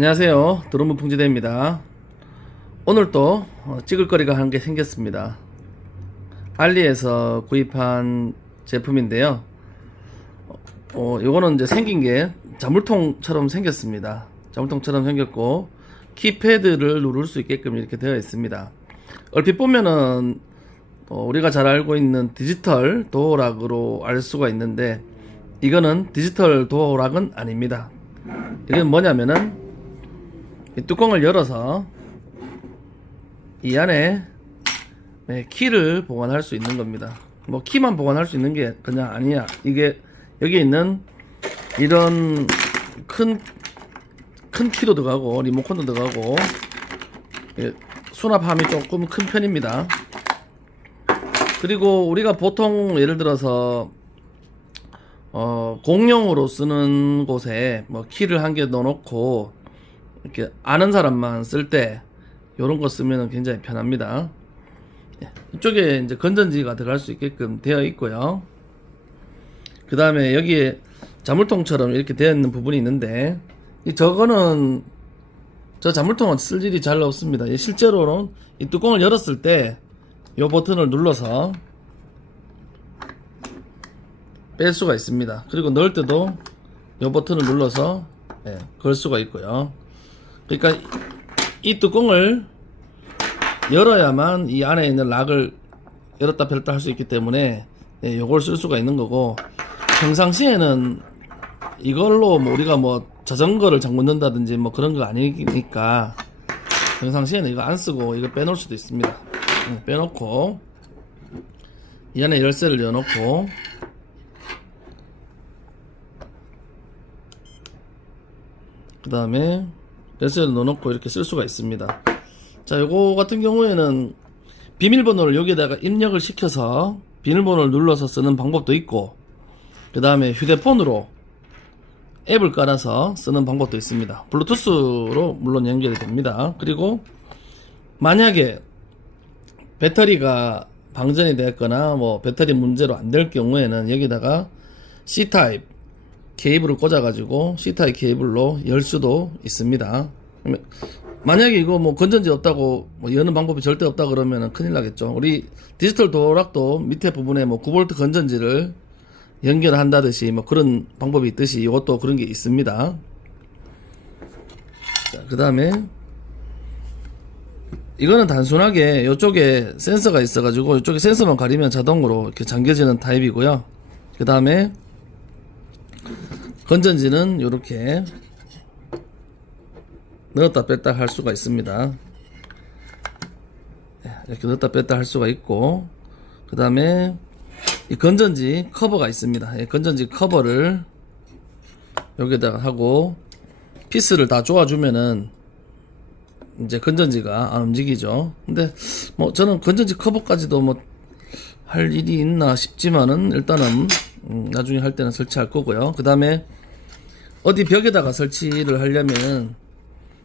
안녕하세요. 드론문 풍지대입니다. 오늘 또 어, 찍을 거리가 한개 생겼습니다. 알리에서 구입한 제품인데요. 어, 요거는 이제 생긴 게 자물통처럼 생겼습니다. 자물통처럼 생겼고, 키패드를 누를 수 있게끔 이렇게 되어 있습니다. 얼핏 보면은, 어, 우리가 잘 알고 있는 디지털 도어락으로 알 수가 있는데, 이거는 디지털 도어락은 아닙니다. 이건 뭐냐면은, 이 뚜껑을 열어서, 이 안에, 네, 키를 보관할 수 있는 겁니다. 뭐 키만 보관할 수 있는 게 그냥 아니야. 이게 여기 있는 이런 큰, 큰 키도 들어가고 리모컨도 들어가고 예, 수납함이 조금 큰 편입니다. 그리고 우리가 보통 예를 들어서 어, 공용으로 쓰는 곳에 뭐 키를 한 개 넣어놓고 이렇게 아는 사람만 쓸 때 이런 거 쓰면 굉장히 편합니다. 예, 이쪽에 이제 건전지가 들어갈 수 있게끔 되어 있고요. 그 다음에 여기에 자물통처럼 이렇게 되어 있는 부분이 있는데, 이 저거는, 저 자물통은 쓸 일이 잘 없습니다. 이 실제로는 이 뚜껑을 열었을 때, 이 버튼을 눌러서 뺄 수가 있습니다. 그리고 넣을 때도 이 버튼을 눌러서 예, 걸 수가 있고요. 그러니까 이 뚜껑을 열어야만 이 안에 있는 락을 열었다 폈다 할 수 있기 때문에 예, 요걸 쓸 수가 있는 거고 평상시에는 이걸로 뭐 우리가 뭐 자전거를 잠근다든지 뭐 그런 거 아니니까 평상시에는 이거 안 쓰고 이거 빼놓을 수도 있습니다. 음, 빼놓고 이 안에 열쇠를 넣어놓고 그 다음에 열쇠를 넣어놓고 이렇게 쓸 수가 있습니다. 자, 요거 같은 경우에는 비밀번호를 여기에다가 입력을 시켜서 비밀번호를 눌러서 쓰는 방법도 있고, 그 다음에 휴대폰으로 앱을 깔아서 쓰는 방법도 있습니다. 블루투스로 물론 연결이 됩니다. 그리고 만약에 배터리가 방전이 됐거나 뭐 배터리 문제로 안 될 경우에는 여기다가 C타입 케이블을 꽂아가지고 C타입 케이블로 열 수도 있습니다. 그러면 만약에 이거 뭐 건전지 없다고 뭐 여는 방법이 절대 없다 그러면은 큰일 나겠죠. 우리 디지털 도락도 밑에 부분에 뭐 9V 건전지를 연결한다듯이 뭐 그런 방법이 있듯이 이것도 그런 게 있습니다. 자, 그 다음에 이거는 단순하게 이쪽에 센서가 있어가지고 이쪽에 센서만 가리면 자동으로 이렇게 잠겨지는 타입이고요. 그 다음에 건전지는 이렇게 넣었다 뺐다 할 수가 있습니다. 예, 이렇게 넣었다 뺐다 할 수가 있고, 그 다음에 이 건전지 커버가 있습니다. 이 건전지 커버를 여기다가 하고 피스를 다 조아주면은 이제 건전지가 안 움직이죠. 근데 뭐 저는 건전지 커버까지도 뭐 할 일이 있나 싶지만은 일단은 음, 나중에 할 때는 설치할 거고요. 그 다음에 어디 벽에다가 설치를 하려면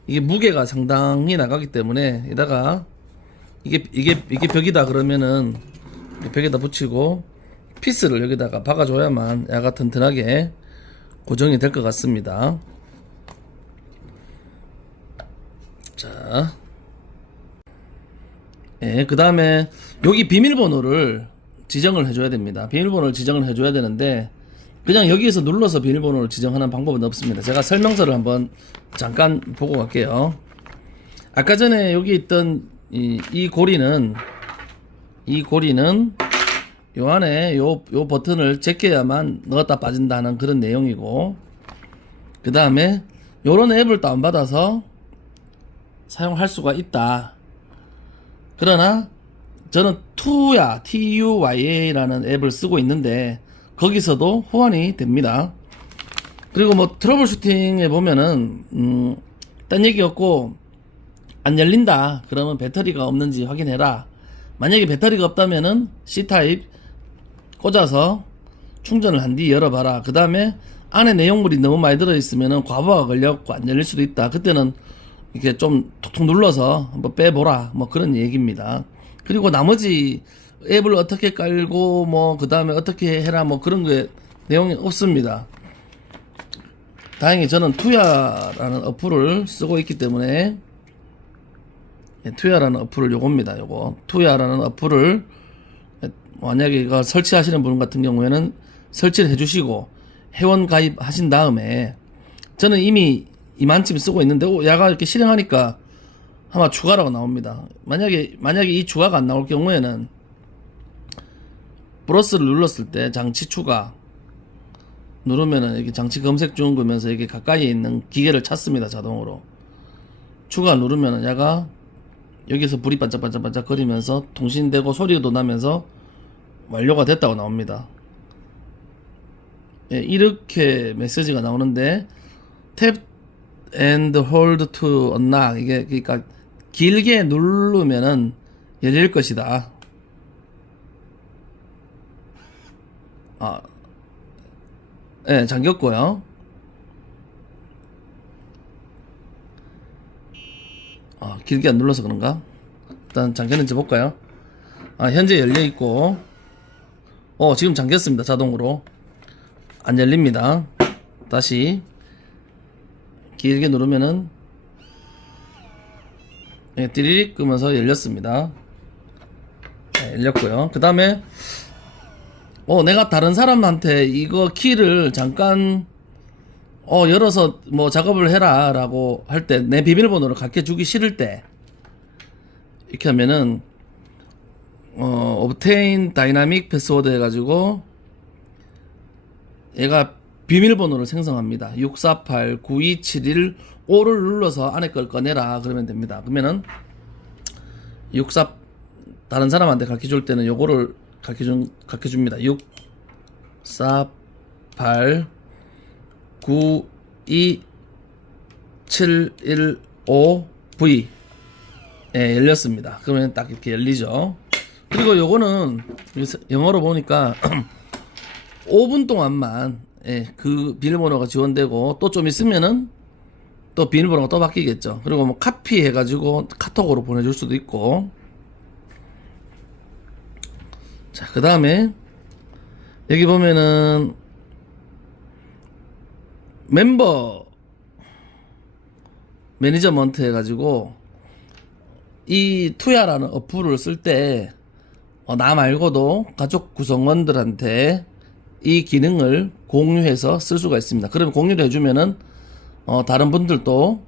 이게 무게가 상당히 나가기 때문에 이다가 이게 이게 이게 벽이다 그러면은 벽에다 붙이고 피스를 여기다가 박아줘야만 야가 튼튼하게 고정이 될 것 같습니다. 자, 예, 그 다음에 여기 비밀번호를 지정을 해줘야 됩니다. 비밀번호를 지정을 해줘야 되는데 그냥 여기에서 눌러서 비밀번호를 지정하는 방법은 없습니다. 제가 설명서를 한번 잠깐 보고 갈게요. 아까 전에 여기 있던 이, 이 고리는 이 고리는 요 안에 요, 요 버튼을 제껴야만 넣었다 빠진다는 그런 내용이고 그 다음에 요런 앱을 다운받아서 사용할 수가 있다. 그러나 저는 투야 TUYA라는 앱을 쓰고 있는데 거기서도 호환이 됩니다. 그리고 뭐 트러블 슈팅에 보면은 음, 딴 얘기 없고 안 열린다. 그러면 배터리가 없는지 확인해라. 만약에 배터리가 없다면은 C타입 꽂아서 충전을 한 뒤 열어봐라. 그 다음에 안에 내용물이 너무 많이 들어있으면은 과부하가 걸려갖고 안 열릴 수도 있다. 그때는 이렇게 좀 톡톡 눌러서 한번 빼보라. 뭐 그런 얘기입니다. 그리고 나머지 앱을 어떻게 깔고 뭐 그 다음에 어떻게 해라 뭐 그런 게 내용이 없습니다. 다행히 저는 투야라는 어플을 쓰고 있기 때문에 예, 투야라는 어플을 요겁니다. 요거 투야라는 어플을 예, 만약에 이거 설치하시는 분 같은 경우에는 설치를 해주시고 회원 가입하신 다음에 저는 이미 이만큼 쓰고 있는데 오, 야가 이렇게 실행하니까 아마 추가라고 나옵니다. 만약에 만약에 이 추가가 안 나올 경우에는 플러스를 눌렀을 때 장치 추가 누르면은 이렇게 장치 검색 중 그러면서 이게 가까이에 있는 기계를 찾습니다 자동으로. 추가 누르면은 얘가 여기서 불이 반짝반짝반짝 거리면서 통신되고 소리도 나면서 완료가 됐다고 나옵니다. 예, 이렇게 메시지가 나오는데 탭 and hold to unlock 이게 그러니까 길게 누르면은 열릴 것이다 아 예, 잠겼고요. 아, 길게 안 눌러서 그런가? 일단 잠겼는지 볼까요? 아, 현재 열려 있고, 어, 지금 잠겼습니다. 자동으로. 안 열립니다. 다시, 길게 누르면은, 예, 띠리릭 끄면서 열렸습니다. 네, 열렸고요. 그 다음에, 어, 내가 다른 사람한테 이거 키를 잠깐 어, 열어서 뭐 작업을 해라 라고 할 때 내 비밀번호를 가르쳐 주기 싫을 때 이렇게 하면은 어, obtain dynamic password 해가지고 얘가 비밀번호를 생성합니다. 648-9271 5를 눌러서 안에 걸 꺼내라 그러면 됩니다. 그러면은 64 다른 사람한테 가르쳐 줄 때는 요거를 가르쳐 준 가르쳐 줍니다. 6 4 8 9 2 7 1 5 V 예, 열렸습니다. 그러면 딱 이렇게 열리죠. 그리고 요거는 영어로 보니까 5분 동안만 예, 그 비밀번호가 지원되고 또 좀 있으면은 또 비밀번호가 또 바뀌겠죠. 그리고 뭐 카피 해가지고 카톡으로 보내줄 수도 있고 자, 그 다음에, 여기 보면은, 멤버 매니저먼트 해가지고, 이 투야라는 어플을 쓸 때, 어, 나 말고도 가족 구성원들한테 이 기능을 공유해서 쓸 수가 있습니다. 그러면 공유를 해주면은, 어, 다른 분들도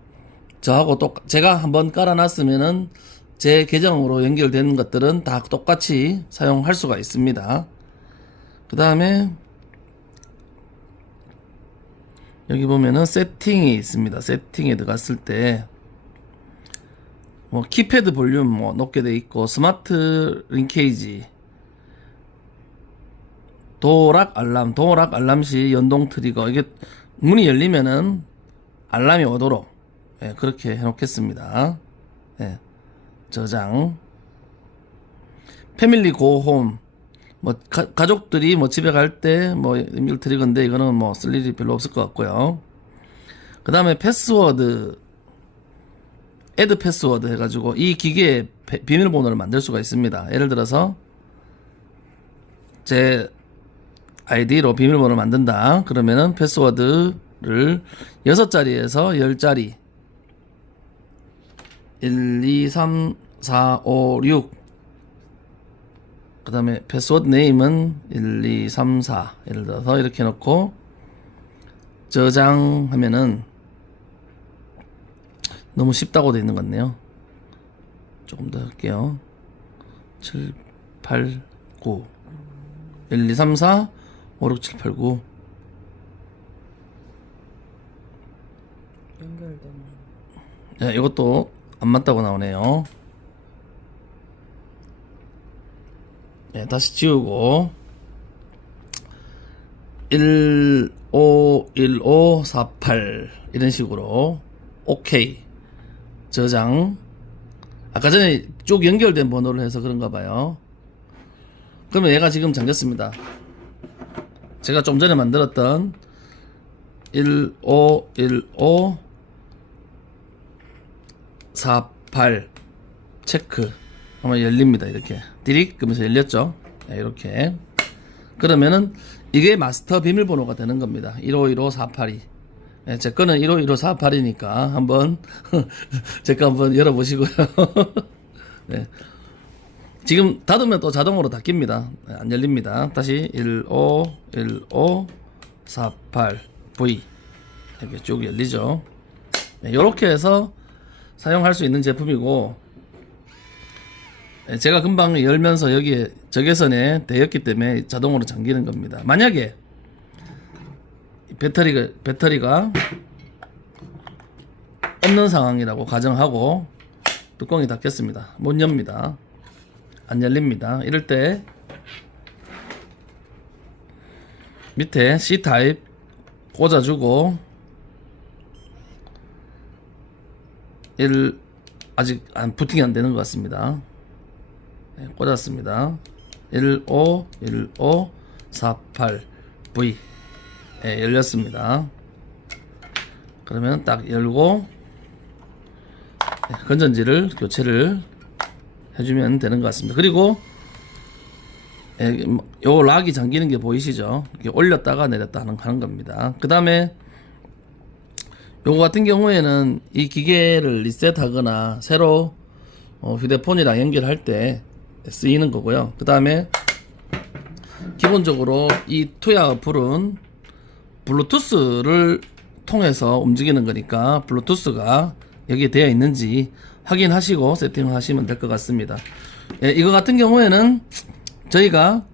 저하고 똑, 제가 한번 깔아놨으면은 제 계정으로 연결되는 것들은 다 똑같이 사용할 수가 있습니다. 그 다음에 여기 보면은 세팅이 있습니다. 세팅에 들어갔을 때 뭐 키패드 볼륨 뭐 높게 돼 있고 스마트 링케이지 도락 알람 도락 알람 시 연동 트리거 이게 문이 열리면은 알람이 오도록 예, 그렇게 해 놓겠습니다. 예. 저장 패밀리 고홈 뭐 가, 족들이뭐 집에 갈 때뭐 이메일 트리건데 이거는 뭐 쓸 일이 별로 없을 것 같고요. 그 다음에 패스워드 애드 패스워드 해가지고 이 기계에 배- 비밀번호를 만들 수가 있습니다. 예를 들어서 제 아이디로 비밀번호를 만든다. 그러면은 패스워드를 6자리에서 10자리 1, 2, 3, 4, 5, 6. 그 다음에 패스워드 네임은 1, 2, 3, 4. 예를 들어서 이렇게 놓고 저장하면은 너무 쉽다고 되어 있는 것 같네요. 조금 더 할게요. 7, 8, 9. 1, 2, 3, 4, 5, 6, 7, 8, 9. 연결되는 네, 이것도 안 맞다고 나오네요. 네, 다시 지우고. 151548 이런 식으로. 오케이. 저장. 아까 전에 쭉 연결된 번호를 해서 그런가 봐요. 그러면 얘가 지금 잠겼습니다. 제가 좀 전에 만들었던 1515 48 체크 하면 열립니다 이렇게 디릭 그러면서 열렸죠 네, 이렇게 그러면은 이게 마스터 비밀번호가 되는 겁니다 1515 482 예, 제 거는 151548이니까 한번 제 거 한번 열어보시고요. 네. 지금 닫으면 또 자동으로 닫힙니다. 네, 안 열립니다. 다시 151548V 이렇게 쭉 열리죠. 이렇게 해서 사용할 수 있는 제품이고 예, 제가 금방 열면서 여기에 적외선에 대였기 때문에 자동으로 잠기는 겁니다. 만약에 이 배터리가 배터리가 없는 상황이라고 가정하고 뚜껑이 닫혔습니다. 못 엽니다. 안 열립니다. 이럴 때 밑에 C 타입 꽂아주고 1 아직 안 부팅이 안 되는 것 같습니다. 네, 꽂았습니다. 151548V 네, 열렸습니다. 그러면 딱 열고 네, 건전지를 교체를 해주면 되는 것 같습니다. 그리고 예, 요 락이 잠기는 게 보이시죠? 이렇게 올렸다가 내렸다 하는, 하는 겁니다. 그 다음에 요거 같은 경우에는 이 기계를 리셋하거나 새로 어, 휴대폰이랑 연결할 때 쓰이는 거고요. 그 다음에 기본적으로 이 투야 어플은 블루투스를 통해서 움직이는 거니까 블루투스가 여기에 되어 있는지 확인하시고 세팅을 하시면 될 것 같습니다. 예, 이거 같은 경우에는 저희가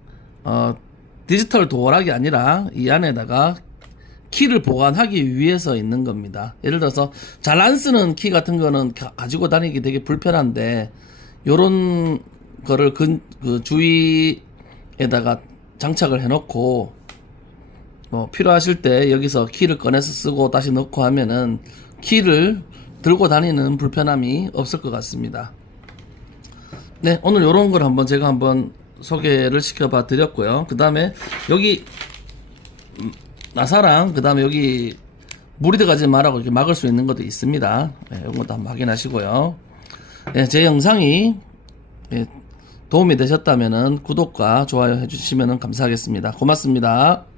어, 디지털 도어락이 아니라 이 안에다가 키를 보관하기 위해서 있는 겁니다. 예를 들어서 잘 안 쓰는 키 같은 거는 가- 가지고 다니기 되게 불편한데 요런 거를 근, 그 주위에다가 장착을 해놓고 뭐 필요하실 때 여기서 키를 꺼내서 쓰고 다시 넣고 하면은 키를 들고 다니는 불편함이 없을 것 같습니다. 네, 오늘 요런 걸 한번 제가 한번 소개를 시켜봐 드렸고요. 그 다음에 여기 음, 나사랑 그 다음에 여기 물이 들어가지 말라고 이렇게 막을 수 있는 것도 있습니다. 네, 이런 것도 한번 확인하시고요. 네, 제 영상이 예, 도움이 되셨다면 구독과 좋아요 해주시면 감사하겠습니다. 고맙습니다.